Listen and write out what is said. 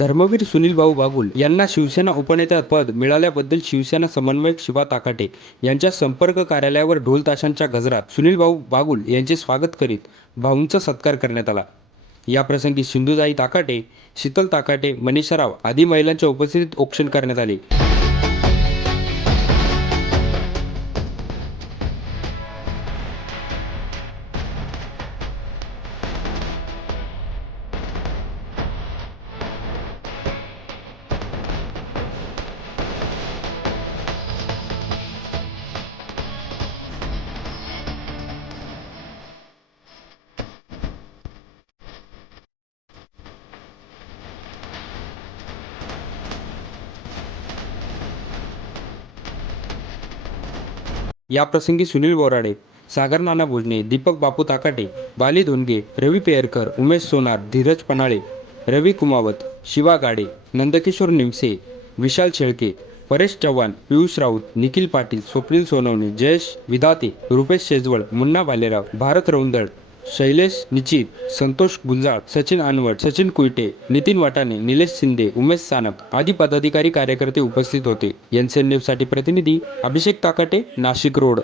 धर्मवीर सुनील भाऊ बागुल यांना शिवसेना उपनेता पद मिळाल्याबद्दल शिवसेना समन्वयक शिवा ताकाटे यांच्या संपर्क कार्यालयावर ढोल ताशांच्या गजरात सुनील भाऊ बागुल यांचे स्वागत करीत भाऊंचा सत्कार करण्यात आला. याप्रसंगी सिंधुजाई ताकाटे शीतल ताकाटे मनीषा राव आदी महिलांच्या उपस्थितीत औक्षण करण्यात आले. याप्रसंगी सुनील बोराडे सागर नाना भोजने दीपक बापू ताकाटे बाली धोनगे रवी पेयरकर उमेश सोनार धीरज पनाळे रवी कुमावत शिवा गाडे नंदकिशोर निमसे विशाल शेळके परेश चव्हाण पियुष राऊत निखिल पाटील स्वप्नील सोनवणे जयेश विधाते रुपेश शेजवळ मुन्ना भालेराव भारत रौंदळ शैलेश निचित संतोष गुंजाळ सचिन अनवट सचिन कुईटे नितीन वाटाणे निलेश शिंदे उमेश सानप आदी पदाधिकारी कार्यकर्ते उपस्थित होते. एन सी न्यूजसाठी प्रतिनिधी अभिषेक ताकाटे नाशिक रोड.